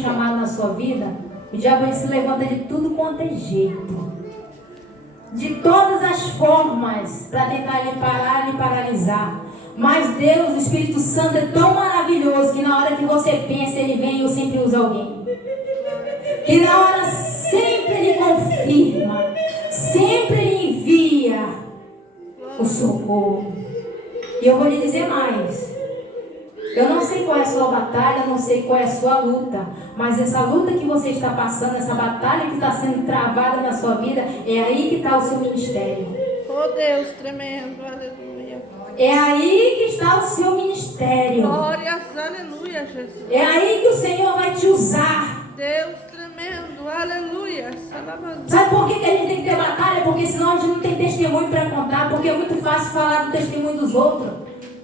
chamado na sua vida, o diabo ele se levanta de tudo quanto é jeito, de todas as formas, para tentar lhe parar, lhe paralisar. Mas Deus, o Espírito Santo é tão maravilhoso que na hora que você pensa, Ele vem e sempre usa alguém. Que na hora sempre Ele confirma, sempre Ele envia o socorro. E eu vou lhe dizer mais. Eu não sei qual é a sua batalha, eu não sei qual é a sua luta, mas essa luta que você está passando, essa batalha que está sendo travada na sua vida, é aí que está o seu ministério. Oh Deus, tremendo, aleluia. É aí que está o seu ministério. Glórias, aleluia, Jesus. É aí que o Senhor vai te usar. Deus, tremendo, aleluia. Sabe por que a gente tem que ter batalha? Porque senão a gente não tem testemunho para contar, porque é muito fácil falar do testemunho dos outros.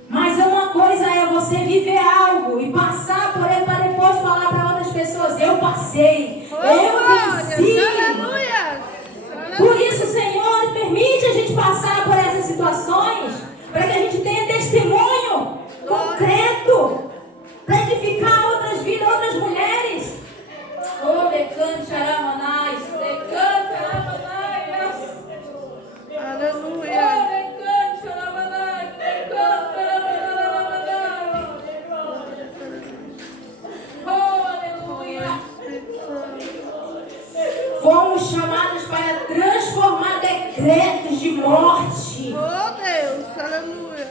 Mas uma coisa é você viver algo e passar por ele para depois falar para outras pessoas: eu passei, eu venci. Por isso o Senhor permite a gente passar por essas situações, para que a gente tenha testemunho concreto, para edificar outras vidas, outras mulheres. Oh, decante aramanais, decante aramanais. Aleluia. Fomos chamados para transformar decretos de morte. Oh Deus, aleluia.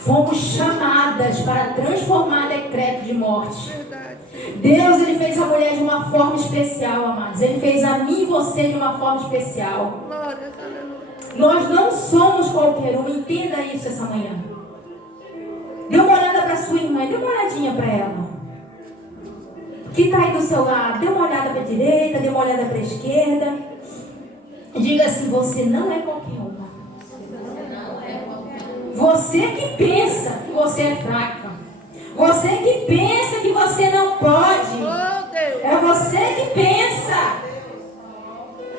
Fomos chamadas para transformar decretos de morte. Verdade. Deus, Ele fez a mulher de uma forma especial, amados. Ele fez a mim e você de uma forma especial. Glórias, aleluia. Nós não somos qualquer um. Entenda isso essa manhã. Dê uma olhada para sua irmã. Dê uma olhadinha para ela. Que está aí do seu lado, dê uma olhada para a direita, dê uma olhada para a esquerda. Diga assim: você não é qualquer uma. Você que pensa que você é fraca. Você que pensa que você não pode. É você que pensa.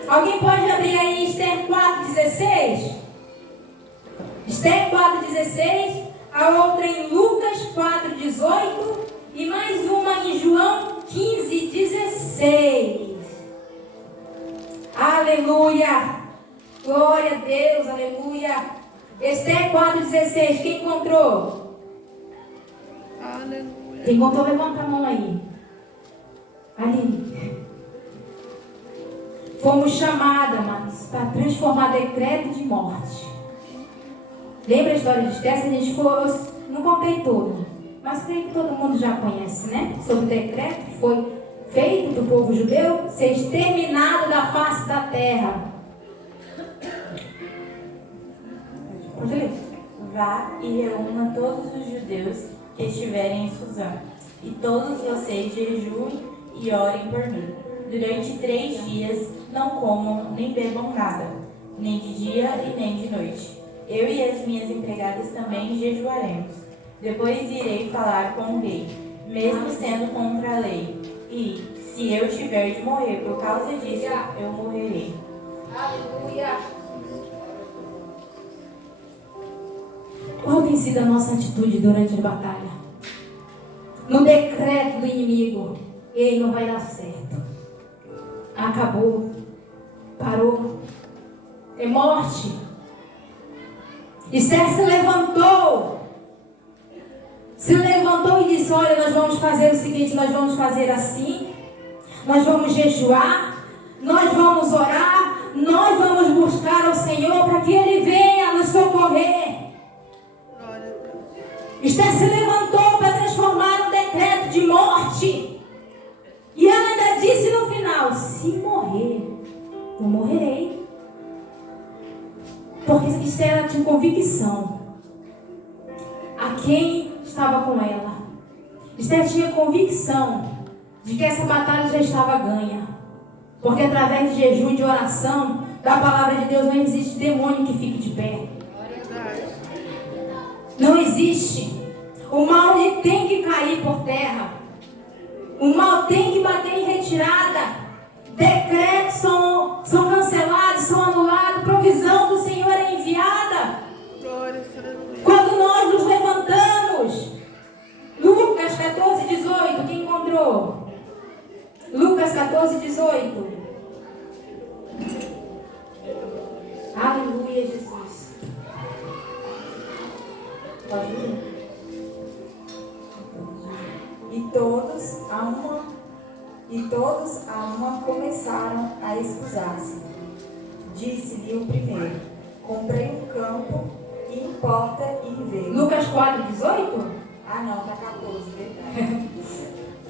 Alguém pode abrir aí Esther 4,16? Esther 4,16. A outra em Lucas 4,18. E mais uma em João 15,16. Aleluia. Glória a Deus, aleluia. Esther 4,16. Quem encontrou? Aleluia. Quem encontrou, levanta a mão aí. Ali. Fomos chamadas, mas para transformar decreto de morte. Lembra a história de Esther? Se a gente for, eu não contei todo. Mas creio que todo mundo já conhece, né? Sobre o decreto que foi feito do povo judeu ser exterminado da face da terra. Pode ler. Vá e reúna todos os judeus que estiverem em Suzã, e todos vocês jejuem e orem por mim. Durante 3 dias não comam nem bebam nada, nem de dia e nem de noite. Eu e as minhas empregadas também jejuaremos. Depois irei falar com o rei, mesmo sendo contra a lei. E, se eu tiver de morrer por causa disso, eu morrerei. Aleluia. Qual tem sido a nossa atitude durante a batalha? No decreto do inimigo, ele não vai dar certo. Acabou. Parou. É morte. Esther se levantou. Se levantou e disse: olha, nós vamos fazer o seguinte, nós vamos fazer assim, nós vamos jejuar, nós vamos orar, nós vamos buscar ao Senhor para que Ele venha nos socorrer. Esther se levantou para transformar um decreto de morte. E ela ainda disse no final: se morrer, eu morrerei. Porque Esther ela tinha convicção a quem estava com ela. Esther tinha convicção de que essa batalha já estava ganha. Porque através de jejum e de oração, da palavra de Deus, não existe demônio que fique de pé. Não existe. O mal ele tem que cair por terra. O mal tem que bater em retirada. Decretos são cancelados, são anulados. Provisão do Senhor é enviada. Quando nós nos levantamos. Lucas 14, 18, quem encontrou? Lucas 14, 18. Aleluia, Jesus. Pode ler. E todos a uma começaram a escusar-se. Disse-lhe o primeiro: comprei um campo e importa ir ver. Lucas 4, 18? Ah não, tá 14, verdade.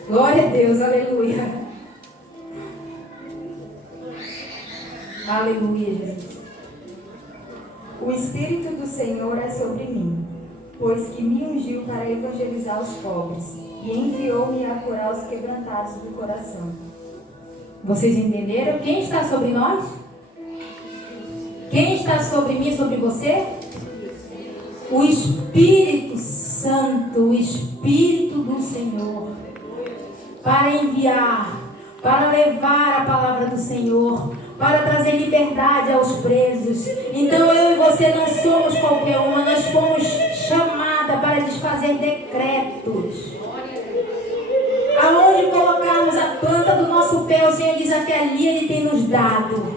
Glória a Deus, aleluia. Aleluia, Jesus. O Espírito do Senhor é sobre mim, pois que me ungiu para evangelizar os pobres e enviou-me a curar os quebrantados do coração. Vocês entenderam? Quem está sobre nós? Quem está sobre mim e sobre você? O Espírito Santo, o Espírito do Senhor, para enviar, para levar a palavra do Senhor, para trazer liberdade aos presos. Então eu e você não somos qualquer uma, nós fomos chamadas para desfazer decretos. Aonde colocarmos a planta do nosso pé, o Senhor diz até ali Ele tem nos dado.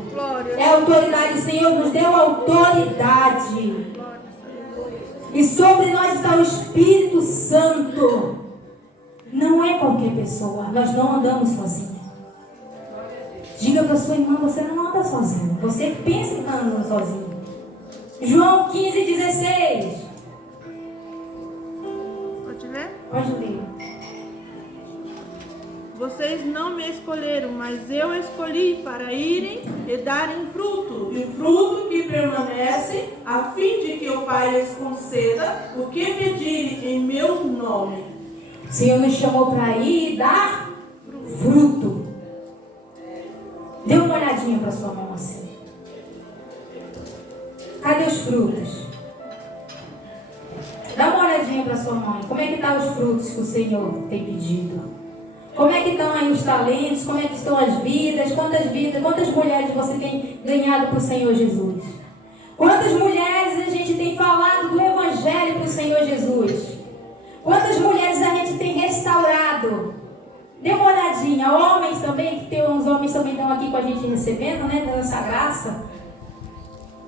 É autoridade, o Senhor nos deu autoridade. E sobre nós está o Espírito Santo. Não é qualquer pessoa, nós não andamos sozinhos. Diga para sua irmã, você não anda sozinho. Você pensa que está andando sozinho. João 15, 16. Pode ler? Pode ler. Vocês não me escolheram, mas eu escolhi para irem e darem fruto. E fruto que permanece, a fim de que o Pai lhes conceda o que pedirem em meu nome. O Senhor nos chamou para ir e dar fruto. Dê uma olhadinha para sua mão assim. Cadê os frutos? Dá uma olhadinha para sua mãe. Como é que estão os frutos que o Senhor tem pedido? Como é que estão aí os talentos? Como é que estão as vidas? Quantas mulheres você tem ganhado para o Senhor Jesus? Quantas mulheres a gente tem falado do Evangelho para o Senhor Jesus? Quantas mulheres a gente tem restaurado? Dê uma olhadinha. Homens também, que tem uns homens também estão aqui com a gente recebendo, né? Dando essa graça.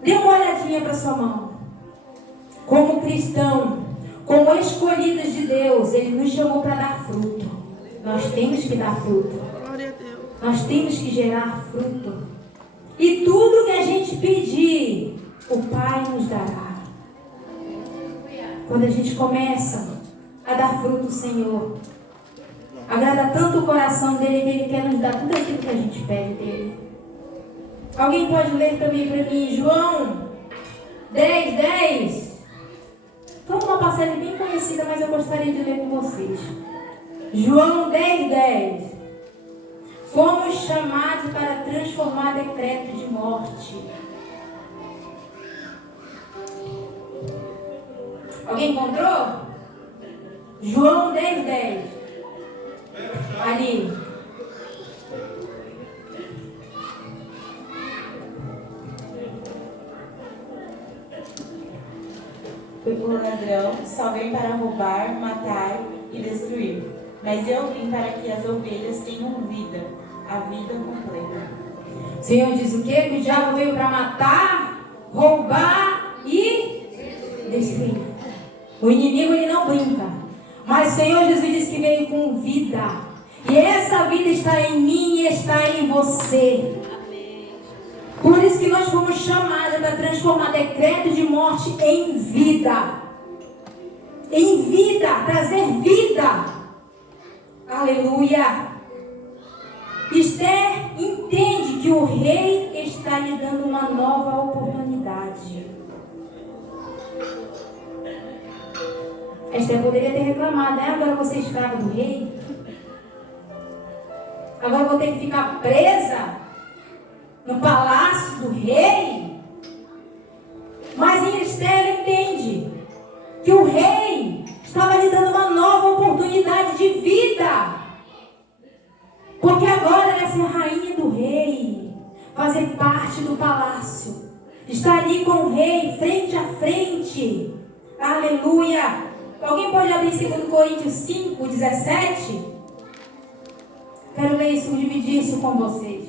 Dê uma olhadinha para sua mão. Como cristão, como escolhidos de Deus, Ele nos chamou para dar fruto. Nós temos que dar fruto. Glória a Deus. Nós temos que gerar fruto. E tudo que a gente pedir, o Pai nos dará. Quando a gente começa a dar fruto ao Senhor, agrada tanto o coração dele que Ele quer nos dar tudo aquilo que a gente pede dele. Alguém pode ler também para mim João 10, 10? Foi uma passagem bem conhecida, mas eu gostaria de ler com vocês. João 10, 10. Fomos chamados para transformar decreto de morte. Alguém encontrou? João 10, 10. Ali. O ladrão só vem para roubar, matar e destruir. Mas eu vim para que as ovelhas tenham vida, a vida completa. O Senhor diz o quê? Que o diabo veio para matar, roubar e destruir. O inimigo ele não brinca. Mas o Senhor Jesus disse que veio com vida. E essa vida está em mim e está em você. Por isso que nós fomos chamados para transformar decreto de morte em vida. Em vida, trazer vida. Aleluia. Esther entende que o rei está lhe dando uma nova oportunidade. Esther poderia ter reclamado, né? Agora você é escrava do rei. Agora eu vou ter que ficar presa no palácio do rei. Mas em Esther ela entende que o rei estava lhe dando uma nova oportunidade de vida. Porque agora ela é ser rainha do rei, fazer parte do palácio, estar ali com o rei, frente a frente. Aleluia. Alguém pode abrir 2 Coríntios 5, 17? Quero ler isso, dividir isso com vocês.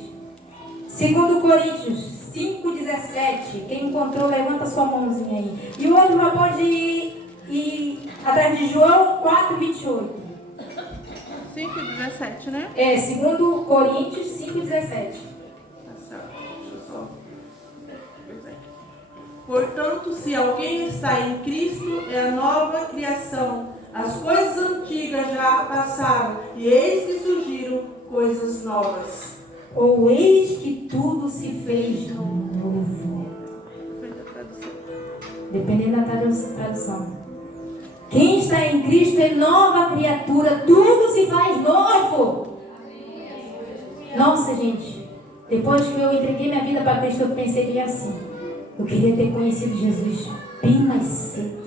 2 Coríntios 5,17. Quem encontrou, levanta sua mãozinha aí. E o outro já pode ir atrás de João 4,28. 5:17, né? 2 Coríntios 5,17. Tá certo. Deixa eu só. Portanto, se alguém está em Cristo, é a nova criação. As coisas antigas já passaram, e eis que surgiram coisas novas. Ou eis que tudo se fez novo. Dependendo da tradução. Quem está em Cristo é nova criatura. Tudo se faz novo. Nossa, gente. Depois que eu entreguei minha vida para Cristo, eu pensei bem assim. Eu queria ter conhecido Jesus bem mais cedo.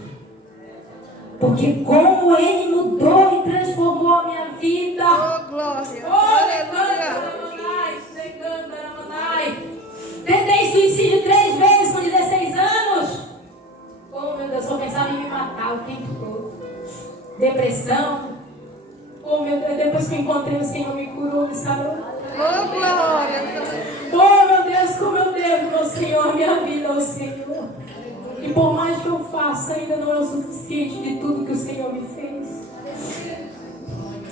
Porque como Ele mudou e transformou a minha vida. Oh, glória! Aleluia! Tentei suicídio 3 vezes com 16 anos. Oh, meu Deus, eu pensava em me matar o tempo todo. Depressão. Oh, meu Deus, depois que eu encontrei o Senhor, me curou, me sarou. Oh, glória! Oh, meu Deus, como eu devo, meu Senhor, minha vida ao Senhor. E por mais que eu faça, ainda não é o suficiente de tudo que o Senhor me fez.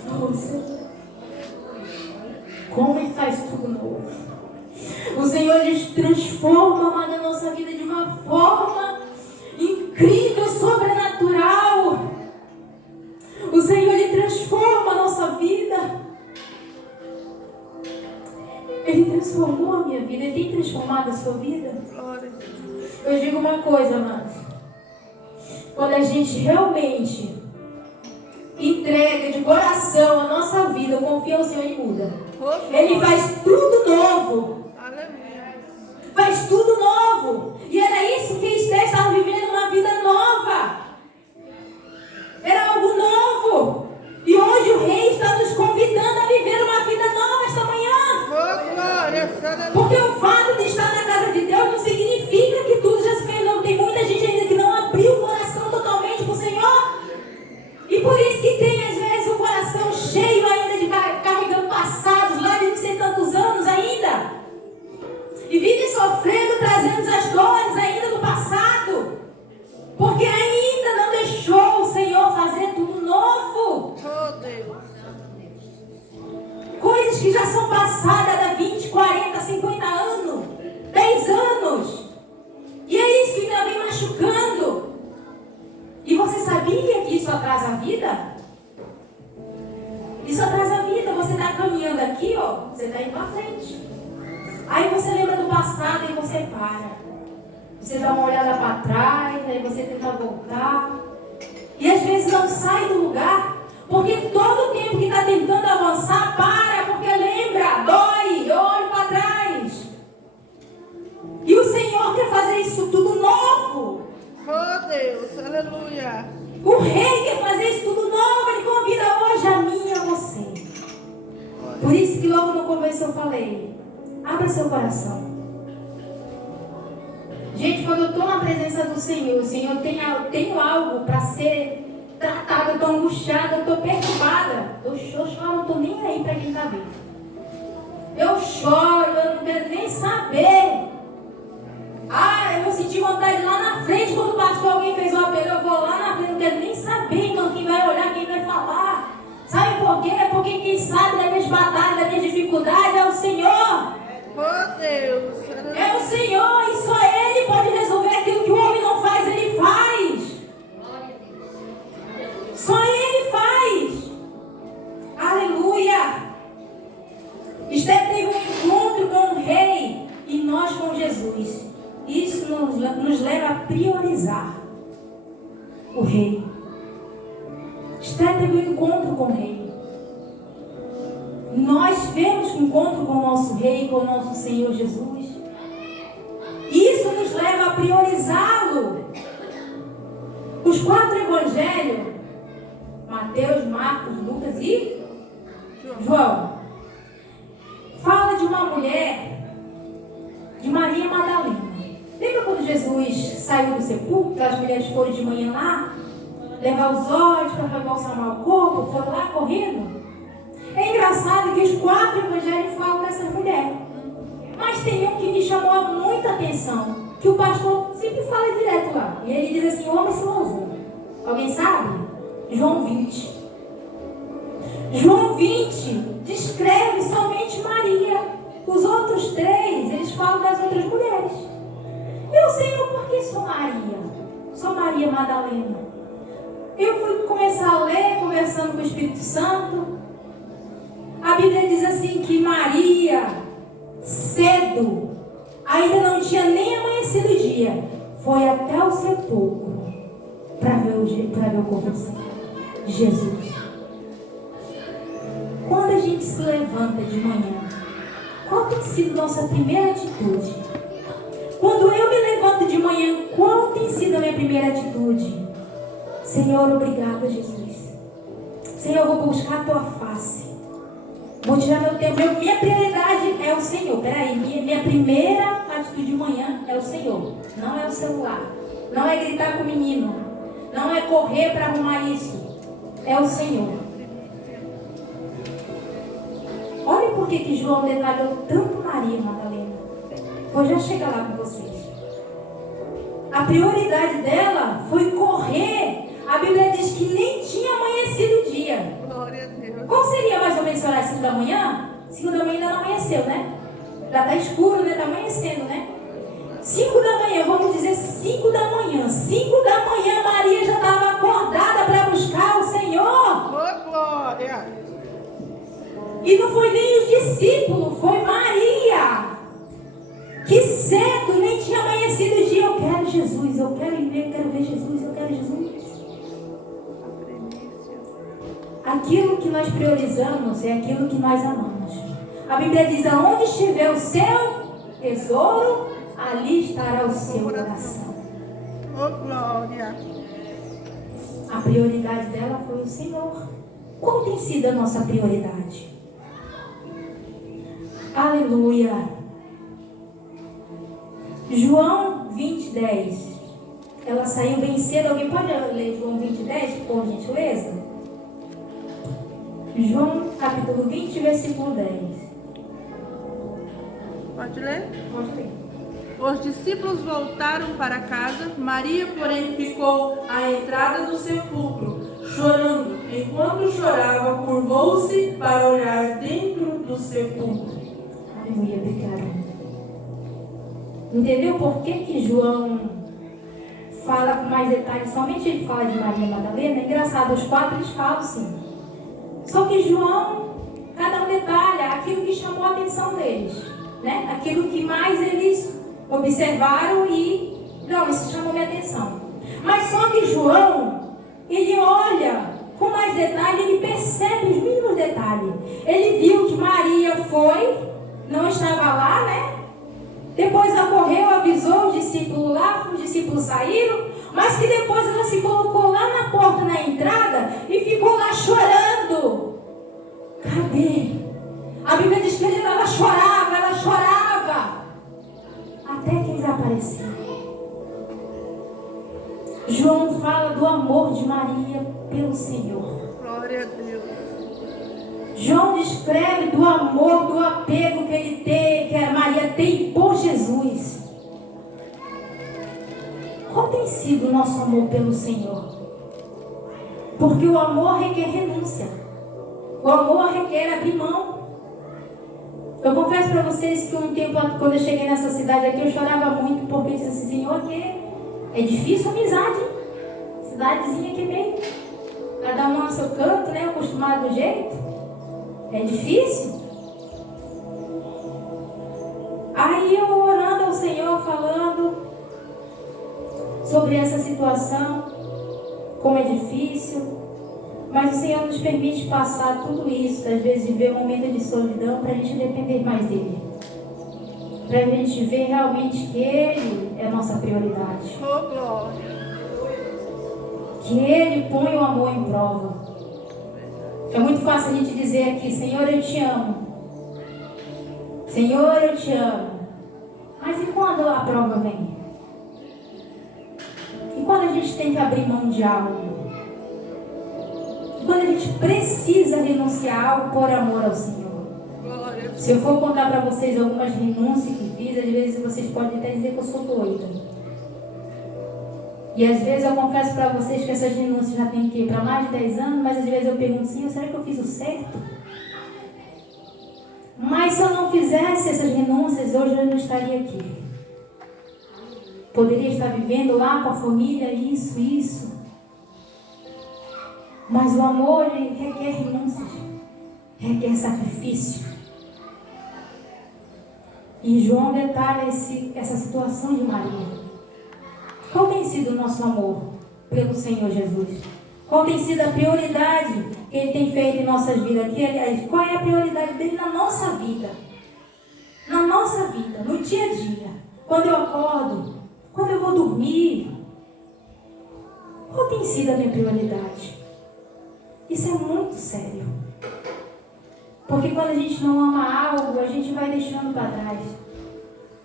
Oh, Senhor. Como Ele faz tudo novo. O Senhor, Ele transforma, amada, a nossa vida de uma forma incrível, sobrenatural. O Senhor, Ele transforma a nossa vida. Ele transformou a minha vida. Ele tem transformado a sua vida. Eu digo uma coisa, amados. Quando a gente realmente entrega de coração a nossa vida, confia ao Senhor, Ele muda. Ele faz tudo novo. Faz tudo novo. E era isso que Esther estava vivendo, uma vida nova. Era algo novo. E hoje o rei está nos convidando a viver uma vida nova esta manhã. Porque o fato de estar na casa de Deus não significa que tudo já se fez novo. Tem muita gente ainda que não abriu o coração totalmente para o Senhor. E por isso que tem às vezes o coração cheio ainda de carregando passados lá de não sei tantos anos ainda. E vive sofrendo, trazendo as dores ainda do passado. Porque ainda não deixou o Senhor fazer tudo novo. Coisas que já são passadas há 20, 40, 50 anos. 10 anos. E é isso que ainda vem machucando. E você sabia que isso atrasa a vida? Isso atrasa a vida. Você está caminhando aqui, ó. Você está indo para frente. Aí você lembra do passado e você para. Você dá uma olhada para trás, aí você tenta voltar. E às vezes não sai do lugar, porque todo o tempo que está tentando avançar, para, porque lembra, dói, olha para trás. E o Senhor quer fazer isso tudo novo. Oh, Deus, aleluia. O Rei quer fazer isso tudo novo, Ele convida hoje a mim e a você. Por isso que logo no começo eu falei, abra seu coração. Gente, quando eu estou na presença do Senhor, eu tenho algo para ser tratado, eu estou angustiada, eu estou perturbada. Eu choro, não estou nem aí para quem está vendo. Eu choro, eu não quero nem saber. Eu vou sentir vontade lá na frente, quando o pastor, alguém fez um apelo, eu vou lá na frente, não quero nem saber então quem vai olhar, quem vai falar. Sabe por quê? Porque quem sabe das minhas batalhas, das minhas dificuldades é o Senhor. Oh, Deus. É o Senhor e só Ele pode resolver aquilo que o homem não faz, Ele faz. Só Ele faz. Aleluia. Esther teve um encontro com o Rei e nós com Jesus. Isso nos leva a priorizar o Rei. Esther teve um encontro com o Rei. Nós tivemos um encontro com o nosso Rei, com o nosso Senhor Jesus. Isso nos leva a priorizá-lo. Os 4 evangelhos, Mateus, Marcos, Lucas e João, fala de uma mulher, de Maria Madalena. Lembra quando Jesus saiu do sepulcro, as mulheres foram de manhã lá, levar os olhos para embalsamar o corpo, foram lá correndo? É engraçado que os 4 evangelhos falam dessa mulher. Mas tem um que me chamou muita atenção, que o pastor sempre fala direto lá. E ele diz assim: o homem se louvou. Alguém sabe? João 20. João 20 descreve somente Maria. Os outros 3, eles falam das outras mulheres. Eu, Senhor, por que sou Maria? Sou Maria Madalena. Eu fui começar a ler, conversando com o Espírito Santo. A Bíblia diz assim que Maria, cedo, ainda não tinha nem amanhecido o dia, foi até o sepulcro para ver o corpo de Jesus. Quando a gente se levanta de manhã, qual tem sido nossa primeira atitude? Quando eu me levanto de manhã, qual tem sido a minha primeira atitude? Senhor, obrigado, Jesus. Senhor, eu vou buscar a tua face. Vou tirar meu tempo. Minha prioridade é o Senhor. Peraí, minha primeira atitude de manhã é o Senhor. Não é o celular. Não é gritar com o menino. Não é correr para arrumar isso. É o Senhor. Olha por que João detalhou tanto Maria Madalena. Vou já chegar lá com vocês. A prioridade dela foi correr. A Bíblia diz que nem tinha amanhecido o dia. Glória a Deus. Qual seria mais ou menos o horário? 5 da manhã? 5 da manhã ainda não amanheceu, né? Já está escuro, né? Está amanhecendo, né? 5 da manhã, vamos dizer 5 da manhã. 5 da manhã, Maria já estava acordada para buscar o Senhor. Oh, glória. E não foi nem os discípulos, foi Maria. Que cedo, nem tinha amanhecido o dia. Eu quero Jesus, eu quero ver Jesus, eu quero Jesus. Aquilo que nós priorizamos é aquilo que nós amamos. A Bíblia diz: aonde estiver o seu tesouro, ali estará o seu coração. Oh, glória. A prioridade dela foi o Senhor. Qual tem sido a nossa prioridade? Aleluia. João 20:10. Ela saiu bem cedo. Alguém pode ler João 20:10, por gentileza? João capítulo 20, versículo 10. Pode ler? Pode ler. Os discípulos voltaram para casa. Maria, porém, ficou à entrada do sepulcro, chorando. Enquanto chorava, curvou-se para olhar dentro do sepulcro. Aleluia, obrigada. Entendeu por que João fala com mais detalhes? Somente ele fala de Maria Madalena. É engraçado, os 4 eles falam sim. Só que João, cada um detalha aquilo que chamou a atenção deles, né? Aquilo que mais eles observaram e, não, isso chamou minha atenção. Mas só que João, ele olha com mais detalhe, ele percebe os mínimos detalhes. Ele viu que Maria foi, não estava lá, né? Depois ela correu, avisou os discípulos lá, os discípulos saíram, mas que depois ela se colocou lá na porta, na entrada, e ficou lá chorando. Cadê? A Bíblia diz que ela chorava, até que eles apareceram. João fala do amor de Maria pelo Senhor. Glória a Deus. João descreve do amor, do apego que ele tem, que a Maria tem por Jesus. Qual tem sido o nosso amor pelo Senhor? Porque o amor requer renúncia. O amor requer abrir mão. Eu confesso para vocês que um tempo, quando eu cheguei nessa cidade aqui, eu chorava muito, porque eu disse assim: Senhor, aqui é difícil a amizade. Cidadezinha aqui meio. Cada um ao seu canto, né? Acostumado do jeito. É difícil. Aí eu orando ao Senhor, falando sobre essa situação, como é difícil. Mas o Senhor nos permite passar tudo isso, às vezes viver um momento de solidão, para a gente depender mais dEle. Para a gente ver realmente que Ele é a nossa prioridade. Oh, glória. Que Ele põe o amor em prova. É muito fácil a gente dizer aqui: Senhor, eu te amo. Senhor, eu te amo. Mas e quando a prova vem? E quando a gente tem que abrir mão de algo? E quando a gente precisa renunciar a algo por amor ao Senhor. Se eu for contar para vocês algumas renúncias que fiz, às vezes vocês podem até dizer que eu sou doida. E às vezes eu confesso para vocês que essas renúncias já tem que ir para mais de 10 anos, mas às vezes eu pergunto, Senhor, será que eu fiz o certo? Mas se eu não fizesse essas renúncias, hoje eu não estaria aqui. Poderia estar vivendo lá com a família, isso. Mas o amor requer renúncias, requer sacrifício. E João detalha essa situação de Maria. Qual tem sido o nosso amor pelo Senhor Jesus? Qual tem sido a prioridade que Ele tem feito em nossas vidas aqui? Aliás, qual é a prioridade dele na nossa vida? Na nossa vida, no dia a dia. Quando eu acordo, quando eu vou dormir. Qual tem sido a minha prioridade? Isso é muito sério. Porque quando a gente não ama algo, a gente vai deixando para trás.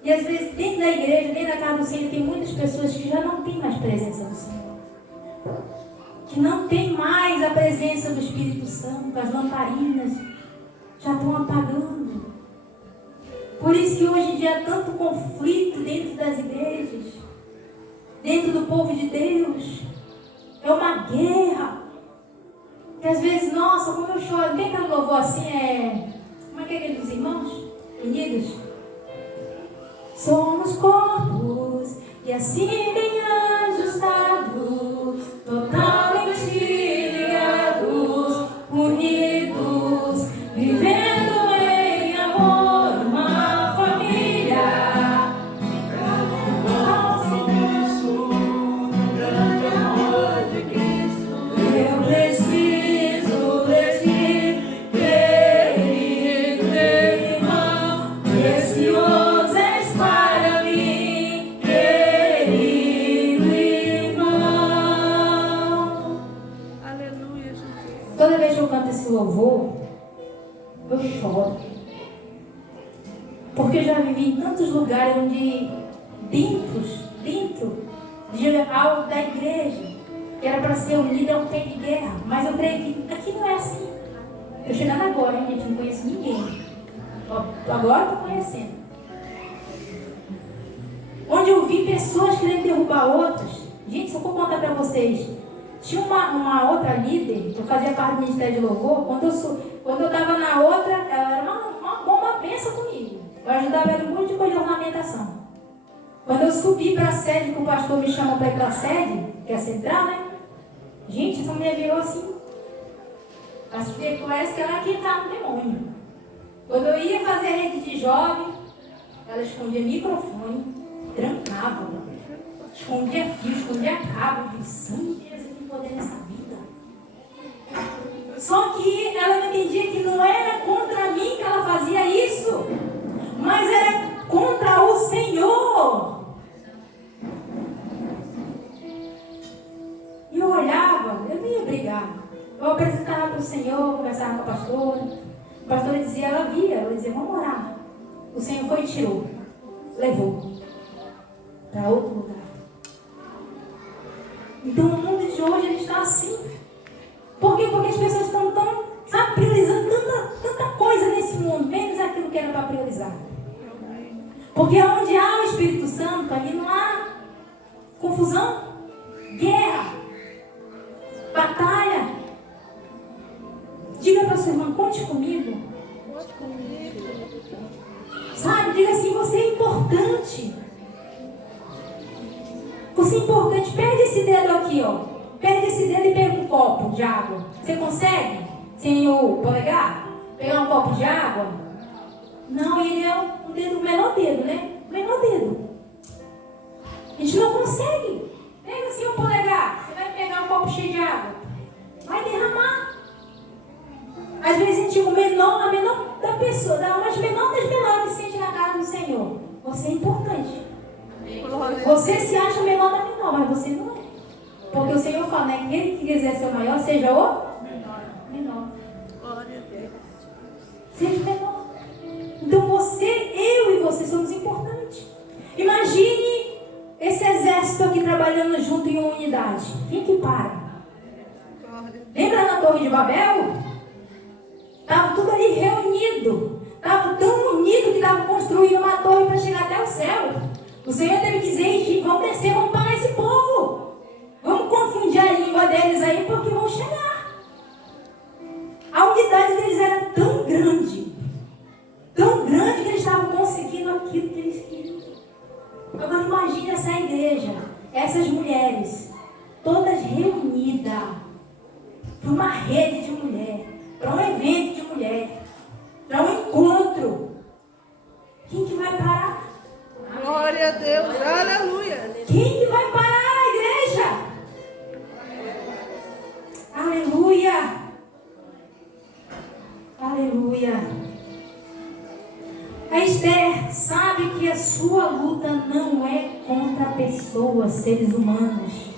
E às vezes dentro da igreja, dentro da casa do Senhor, tem muitas pessoas que já não têm mais presença do Senhor. Que não tem mais a presença do Espírito Santo, as lamparinas já estão apagando. Por isso que hoje em dia há tanto conflito dentro das igrejas, dentro do povo de Deus. É uma guerra. Que às vezes, nossa, como eu choro. Quem que louvou assim como é que é aquele dos irmãos? Unidos? Somos corpos e assim bem ajustados, totalmente ligados, unidos, vivendo em amor, uma família. Eu preciso de ti, querido irmão, precioso és para mim, querido irmão. Aleluia, Jesus. Toda vez que eu canto esse louvor, eu choro. Porque eu já vivi em tantos lugares onde dentro de algo da igreja, que era para ser unido, é um pé de guerra. Mas eu creio que aqui não é assim. Eu chegando agora, hein, gente, não conheço ninguém. Agora eu estou conhecendo. Onde eu vi pessoas querendo derrubar outras. Gente, se eu for contar para vocês, tinha uma outra líder, eu fazia parte do Ministério de Louvor. Quando eu estava na outra, ela era uma benção comigo. Eu ajudava ela em um monte de coisa de ornamentação. Quando eu subi para a sede, que o pastor me chamou para ir para a sede, que é a central, né? Gente, essa mulher virou assim. Acho que parece que ela aqui está no demônio. Quando eu ia fazer a rede de jovem, ela escondia microfone, trancava, escondia fio, escondia cabo. Eu disse, sangue de Deus, tem poder nessa vida. Só que ela não entendia que não era contra mim que ela fazia isso, mas era contra o Senhor. E eu olhava, eu não ia brigar. Eu apresentava para o Senhor, conversava com a pastora. A pastora dizia, ela dizia, vamos orar. O Senhor foi e tirou, levou para outro lugar. Então o mundo de hoje ele está assim. Por quê? Porque as pessoas estão priorizando tanta coisa nesse mundo, menos aquilo que era para priorizar. Porque onde há o Espírito Santo, ali não há confusão, guerra, batalha. Diga para o seu irmão, conte comigo. Sabe, diga assim, você é importante. Você é importante. Pega esse dedo aqui, ó. Pega esse dedo e pega um copo de água. Você consegue? Sem o polegar? Pegar um copo de água? Não, ele é o dedo, o menor dedo, né? O menor dedo. A gente não consegue. Pega assim o polegar. Você vai pegar um copo cheio de água. Vai derramar. Às vezes a gente, a menor da pessoa, mas menor das menores, sente na casa do Senhor. Você é importante. Você se acha menor da menor, mas você não é. Porque o Senhor fala, né? Que ele que quiser ser o maior, seja o menor. Glória a Deus. Seja menor. Então eu e você somos importantes. Imagine esse exército aqui trabalhando junto em uma unidade. Quem que para? Glória a Deus. Lembra na Torre de Babel? Estava tudo ali reunido. Estava tão unido que estava construindo uma torre para chegar até o céu. O Senhor teve que dizer: gente, vamos descer, vamos parar esse povo. Vamos confundir a língua deles aí, porque vão chegar. A unidade deles era tão grande que eles estavam conseguindo aquilo que eles queriam. Agora imagine essa igreja, essas mulheres, todas reunidas para uma rede de mulher, para um evento de mulher, para um encontro. Quem que vai parar? Glória a Deus, aleluia. Quem que vai parar a igreja? Aleluia. Aleluia. A Esther sabe que a sua luta não é contra pessoas, seres humanos.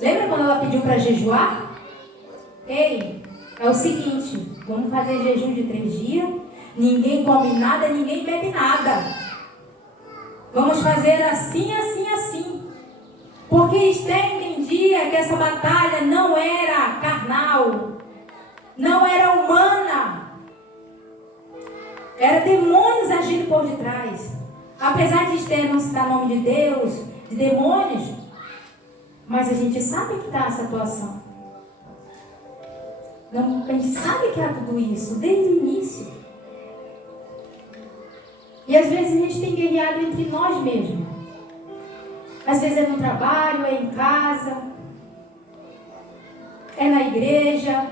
Lembra quando ela pediu para jejuar? Ei, é o seguinte, vamos fazer jejum de 3 dias, ninguém come nada, ninguém bebe nada. Vamos fazer assim, assim, assim. Porque Esther entendia que essa batalha não era carnal, não era humana. Era demônios agindo por detrás. Apesar de Esther não citar nome de Deus, de demônios, mas a gente sabe que está essa situação. Não, a gente sabe que há tudo isso, desde o início. E às vezes a gente tem guerreado entre nós mesmos. Às vezes é no trabalho, é em casa, é na igreja.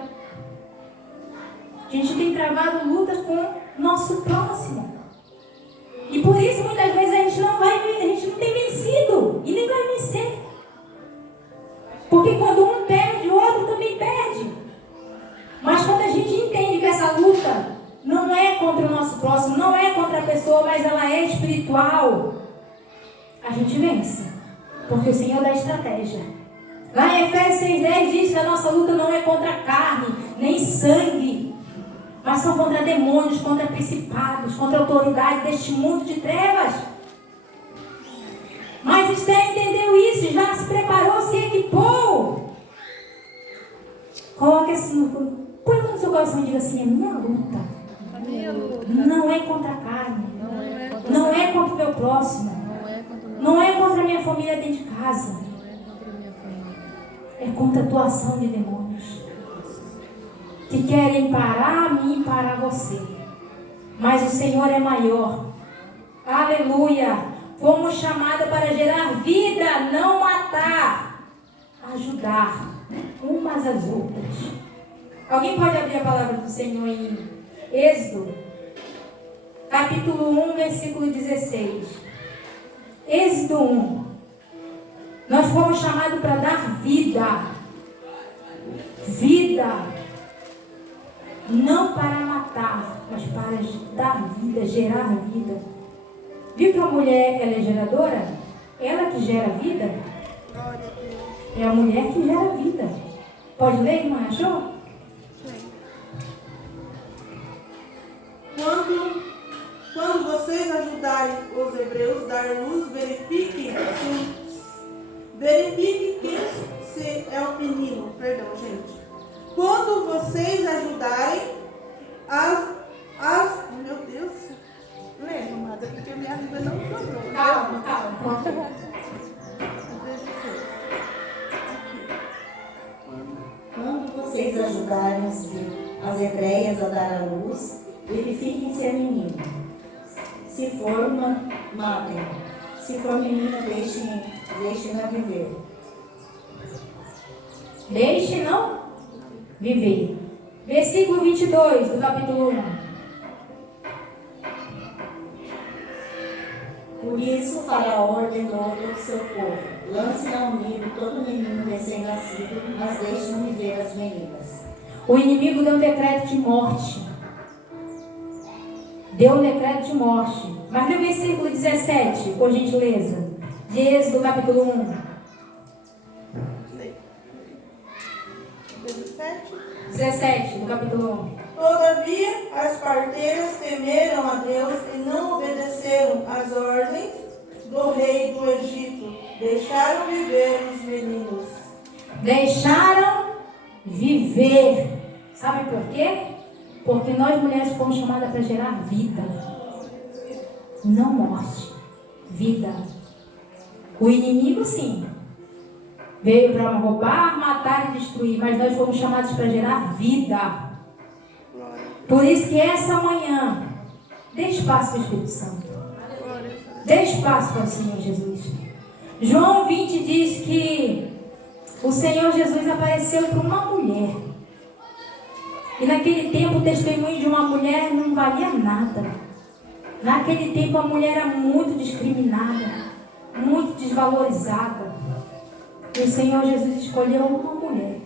A gente tem travado lutas com nosso próximo. E por isso muitas vezes a gente não tem vencido e nem vai vencer. Porque quando um perde, o outro também perde. Mas quando a gente entende que essa luta não é contra o nosso próximo, não é contra a pessoa, mas ela é espiritual, a gente vence. Porque o Senhor dá estratégia. Lá em Efésios 6:10 diz que a nossa luta não é contra a carne, nem sangue, mas são contra demônios, contra principados, contra a autoridade deste mundo de trevas. Mas Esther entendeu isso, já se preparou, se equipou. Coloque assim, põe no seu coração e diga assim: é minha luta. A minha luta Não é contra a carne, não é contra o meu próximo, não é contra a minha família dentro de casa, é contra a atuação de demônios que querem parar a mim e parar você. Mas o Senhor é maior. Aleluia. Fomos chamados para gerar vida, não matar, ajudar umas às outras. Alguém pode abrir a palavra do Senhor em Êxodo, capítulo 1, versículo 16. Êxodo 1. Nós fomos chamados para dar vida. Vida. Não para matar, mas para dar vida, gerar vida. Viu que a mulher, ela é geradora? Ela que gera vida. É a mulher que gera vida. Pode ler, irmã? Achou? Quando vocês ajudarem os hebreus a dar luz, verifiquem quem se é o menino. Perdão, gente. Quando vocês ajudarem meu Deus. Lembra, amada, porque minha língua não dobrou. Calma. Quando vocês ajudarem as hebreias a dar a luz, verifiquem se é menino. Se for, matem. Se for menina, deixem-na viver. Deixe-não viver. Versículo 22 do capítulo 1. Por isso, Faraó ordenou todo o seu povo: lance ao milho todo menino recém-nascido, mas deixem viver as meninas. O inimigo deu um decreto de morte. Mas no versículo 17, por gentileza, de Êxodo, capítulo 1. 17, do capítulo 1. Todavia, as parteiras temeram a Deus e não obedeceram às ordens do rei do Egito. Deixaram viver os meninos. Deixaram Viver. Sabe por quê? Porque nós mulheres fomos chamadas para gerar vida. Não morte. Vida. O inimigo, sim, veio para roubar, matar e destruir, mas nós fomos chamados para gerar vida. Por isso que essa manhã, dê espaço para o Espírito Santo. Dê espaço para o Senhor Jesus. João 20 diz que o Senhor Jesus apareceu para uma mulher. E naquele tempo o testemunho de uma mulher não valia nada. Naquele tempo a mulher era muito discriminada, muito desvalorizada. E o Senhor Jesus escolheu uma mulher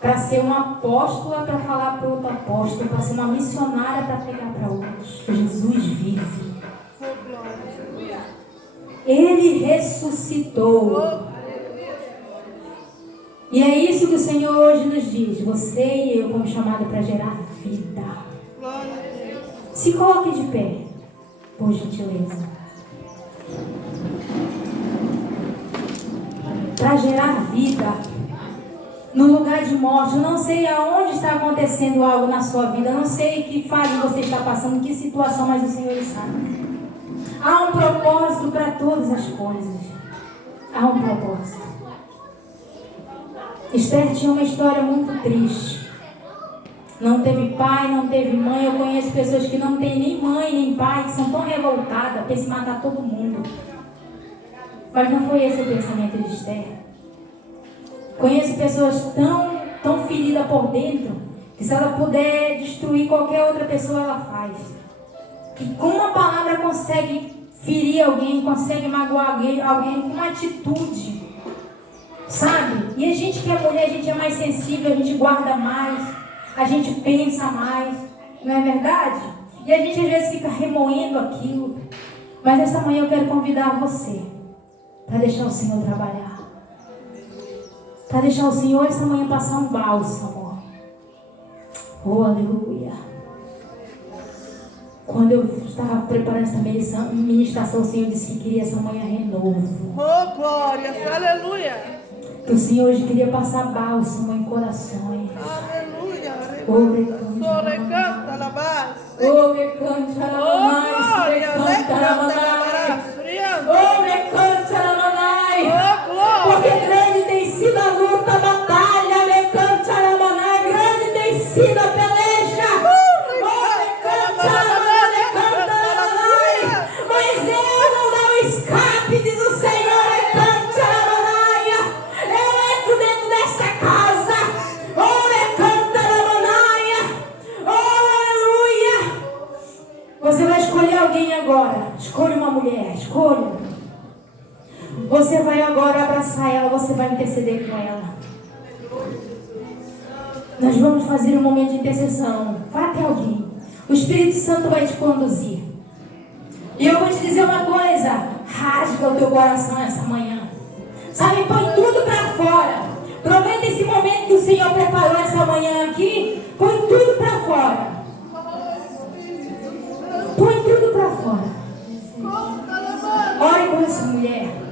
para ser uma apóstola, para falar para outro apóstolo, para ser uma missionária, para pregar para outros. Jesus vive. Ele ressuscitou. E é isso que o Senhor hoje nos diz. Você e eu fomos chamados para gerar vida. Se coloque de pé, por gentileza. Para gerar vida no lugar de morte. Eu não sei aonde está acontecendo algo na sua vida. Eu não sei que fase você está passando, que situação, mas o Senhor sabe. Há um propósito para todas as coisas. Há um propósito. Esther tinha uma história muito triste. Não teve pai, não teve mãe. Eu conheço pessoas que não têm nem mãe, nem pai, que são tão revoltadas, pensam em matar todo mundo. Mas não foi esse o pensamento de Esther. Conheço pessoas tão feridas por dentro, que se ela puder destruir qualquer outra pessoa, ela faz. Que com uma palavra consegue ferir alguém, consegue magoar alguém com uma atitude. Sabe? E a gente que é mulher, a gente é mais sensível, a gente guarda mais, a gente pensa mais, não é verdade? E a gente às vezes fica remoendo aquilo. Mas essa manhã eu quero convidar você para deixar o Senhor trabalhar. Para deixar o Senhor essa manhã passar um bálsamo. Oh, aleluia. Quando eu estava preparando essa ministração, o Senhor disse que queria essa manhã renovo. Oh, glória, aleluia. Que o Senhor hoje queria passar bálsamo em corações. Aleluia. Sorecanta la base. Oh, recanta la manai. Recanta la manai. Oh, recanta la manai. Porque grande tem sido a luta, a batalha. Recanta la manai. Grande tem sido a peleja. Oh, recanta la manai. Recanta la manai. Mas eu não dou escape, diz o Senhor. Recanta la manai. Eu entro dentro dessa casa. Oh, recanta la manai. Oh, aleluia. Você vai escolher alguém agora. Escolha uma mulher. Escolha. Você vai agora abraçar ela. Você vai interceder com ela. Nós vamos fazer um momento de intercessão. Vai até alguém. O Espírito Santo vai te conduzir. E eu vou te dizer uma coisa. Rasga o teu coração essa manhã. Sabe, põe tudo para fora. Aproveita esse momento que o Senhor preparou essa manhã aqui. Põe tudo para fora. Põe tudo para fora. Ore com essa mulher.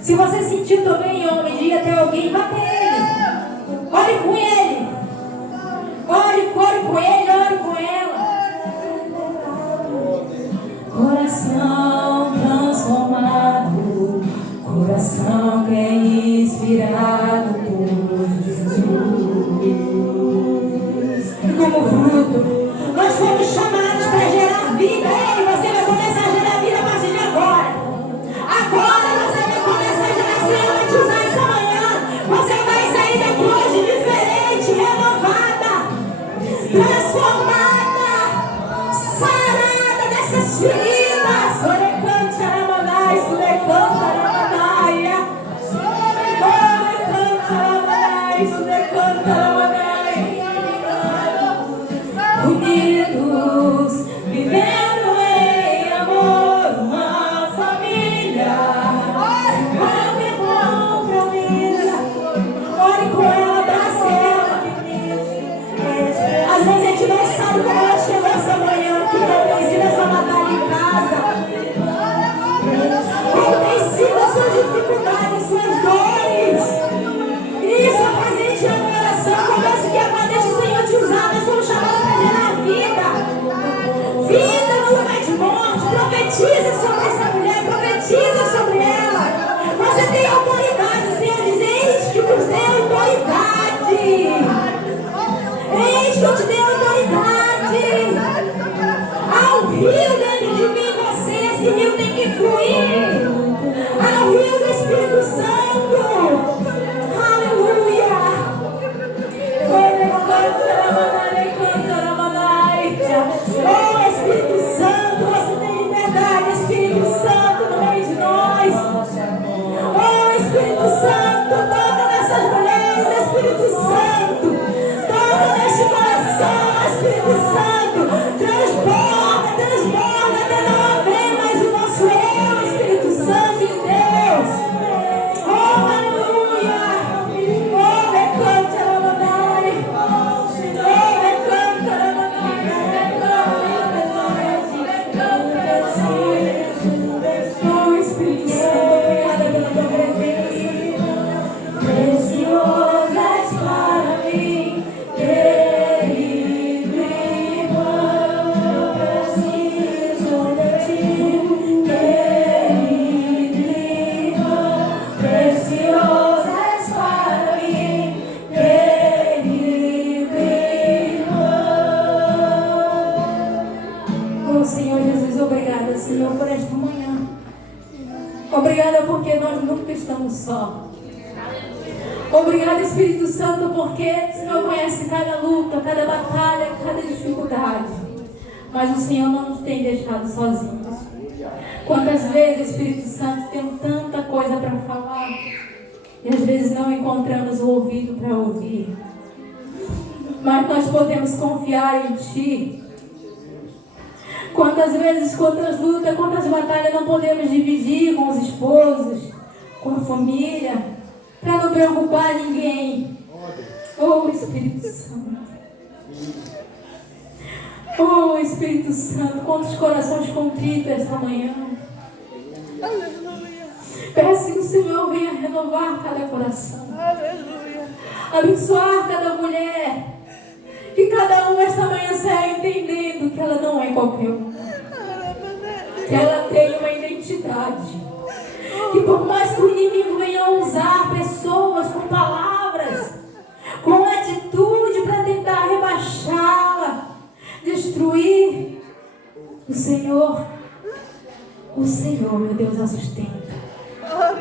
Se você sentiu também, homem, diga até alguém, bate ele. Ore com ele. Ore com ele, ore com ela. Coração transformado, coração que é inspirado por Jesus. E como fruto, nós fomos chamados para gerar vida. Ei, você vai começar a gerar vida a partir de agora. Agora você vai começar a gerar. Senhor vai te usar essa manhã. Você vai sair daqui hoje diferente, renovada, transformada, sarada dessas feridas. Orecante aramanai, surecanta aramanaia. Orecante aramanai, surecanta aramanai. Unidos, vivendo em amor, uma família. Como é bom pra mim. Ore com ela, abrace ela. Às vezes a gente não sabe como ela chegou essa manhã, que não tem sido essa batalha em casa. Como tem sido as suas dificuldades, suas dores. Isso é Senhor Jesus, obrigada, Senhor, por esta manhã. Obrigada porque nós nunca estamos só. Obrigada, Espírito Santo, porque o Senhor conhece cada luta, cada batalha, cada dificuldade. Mas o Senhor não nos tem deixado sozinhos. Quantas vezes, Espírito Santo, temos tanta coisa para falar e às vezes não encontramos o ouvido para ouvir. Mas nós podemos confiar em Ti. Quantas vezes, quantas lutas, quantas batalhas não podemos dividir com os esposos, com a família, para não preocupar ninguém. Oh, Espírito Santo. Oh, Espírito Santo, quantos corações contritos esta manhã. Aleluia. Peço que o Senhor venha renovar cada coração. Aleluia. Abençoar cada mulher. Que cada um esta manhã saia entendendo que ela não é qualquer uma. Que ela tem uma identidade. Que por mais que o inimigo venha usar pessoas com palavras, com atitude para tentar rebaixá-la, destruir, o Senhor, meu Deus, a sustenta.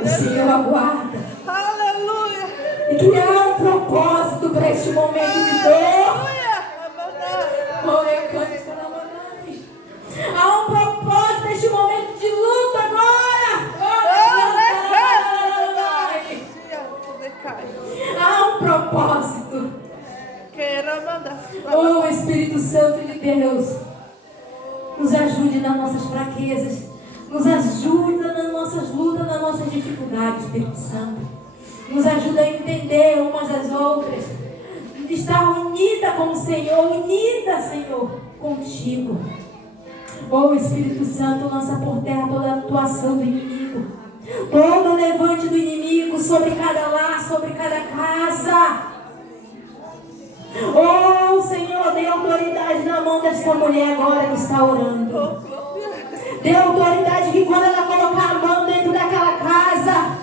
O Senhor aguarda. Aleluia. E que há um propósito para este momento de dor. Há um propósito neste momento de luta agora. Há um propósito. Oh, Espírito Santo de Deus, nos ajude nas nossas fraquezas, nos ajuda nas nossas lutas, nas nossas dificuldades, Espírito Santo. Nos ajuda a entender umas às outras, estar unida com o Senhor, unida, Senhor, contigo. Oh, Espírito Santo, lança por terra toda a atuação do inimigo, todo o levante do inimigo sobre cada lar, sobre cada casa. Oh, Senhor, dê autoridade na mão desta mulher agora que está orando. Dê autoridade que quando ela colocar a mão dentro daquela casa,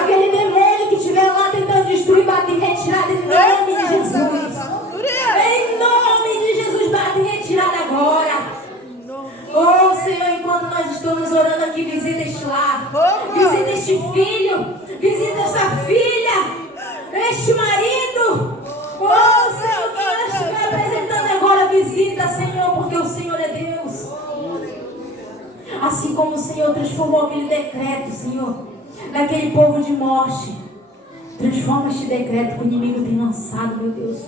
aquele demônio que estiver lá tentando destruir, bate e retirada em nome de Jesus. Em nome de Jesus, bate e retirada agora. Oh, Senhor, enquanto nós estamos orando aqui, visita este lar, visita este filho, visita esta filha, este marido. Oh, Senhor, que ela estiver apresentando agora, visita, Senhor, porque o Senhor é Deus. Assim como o Senhor transformou aquele decreto, Senhor, daquele povo de morte, transforma este decreto que o inimigo tem lançado, meu Deus,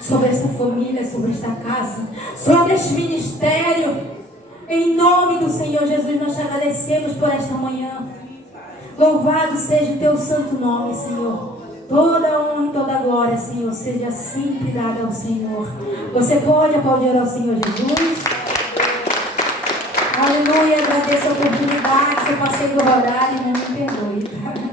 sobre esta família, sobre esta casa, sobre este ministério. Em nome do Senhor Jesus, nós te agradecemos por esta manhã. Louvado seja o teu santo nome, Senhor. Toda honra e toda glória, Senhor, seja sempre dada ao Senhor. Você pode aplaudir ao Senhor Jesus? Aleluia, agradeço a oportunidade. Se eu passei do horário, não me perdoe.